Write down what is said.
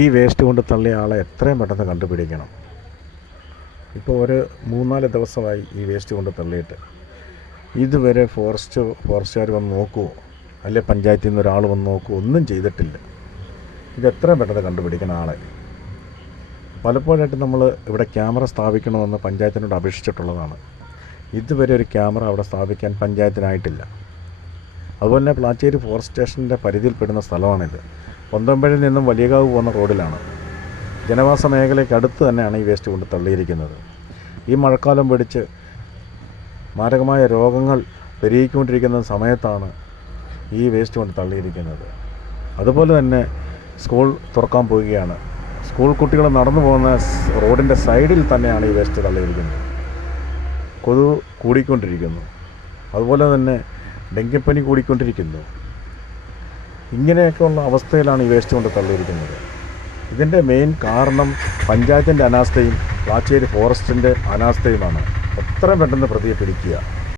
ഈ വേസ്റ്റ് കൊണ്ട് തള്ളിയ ആളെ എത്രയും പെട്ടെന്ന് കണ്ടുപിടിക്കണം. ഇപ്പോൾ ഒരു 3-4 ദിവസമായി ഈ വേസ്റ്റ് കൊണ്ട് തള്ളിയിട്ട്. ഇതുവരെ ഫോറസ്റ്റുകാർ വന്ന് നോക്കുമോ, അല്ലെ പഞ്ചായത്തിൽ നിന്ന് ഒരാൾ വന്ന് നോക്കുമോ, ഒന്നും ചെയ്തിട്ടില്ല. ഇതെത്രയും പെട്ടെന്ന് കണ്ടുപിടിക്കണം ആളെ. പലപ്പോഴായിട്ട് നമ്മൾ ഇവിടെ ക്യാമറ സ്ഥാപിക്കണമെന്ന് പഞ്ചായത്തിനോട് അപേക്ഷിച്ചിട്ടുള്ളതാണ്. ഇതുവരെ ഒരു ക്യാമറ അവിടെ സ്ഥാപിക്കാൻ പഞ്ചായത്തിനായിട്ടില്ല. അതുപോലെ തന്നെ പ്ലാച്ചേരി ഫോറസ്റ്റ് സ്റ്റേഷൻ്റെ പരിധിയിൽപ്പെടുന്ന സ്ഥലമാണിത്. പൊന്തമ്പഴിയിൽ നിന്നും വലിയകാവ് പോകുന്ന റോഡിലാണ്. ജനവാസ മേഖലയ്ക്ക് അടുത്ത് തന്നെയാണ് ഈ വേസ്റ്റ് കൊണ്ട് തള്ളിയിരിക്കുന്നത്. ഈ മഴക്കാലം പിടിച്ച് മാരകമായ രോഗങ്ങൾ പെരുകിക്കൊണ്ടിരിക്കുന്ന സമയത്താണ് ഈ വേസ്റ്റ് കൊണ്ട് തള്ളിയിരിക്കുന്നത്. അതുപോലെ തന്നെ സ്കൂൾ തുറക്കാൻ പോവുകയാണ്. സ്കൂൾ കുട്ടികൾ നടന്നു പോകുന്ന റോഡിൻ്റെ സൈഡിൽ തന്നെയാണ് ഈ വേസ്റ്റ് തള്ളിയിരിക്കുന്നത്. കൊതുക് കൂടിക്കൊണ്ടിരിക്കുന്നു. അതുപോലെ തന്നെ ഡെങ്കിപ്പനി കൂടിക്കൊണ്ടിരിക്കുന്നു. ഇങ്ങനെയൊക്കെയുള്ള അവസ്ഥയിലാണ് ഈ വേസ്റ്റ് കൊണ്ട് തള്ളിയിരിക്കുന്നത്. ഇതിൻ്റെ മെയിൻ കാരണം പഞ്ചായത്തിൻ്റെ അനാസ്ഥയും പ്ലാച്ചേരി ഫോറസ്റ്റിൻ്റെ അനാസ്ഥയുമാണ്. എത്രയും പെട്ടെന്ന് പ്രതിയെ പിടിക്കുക.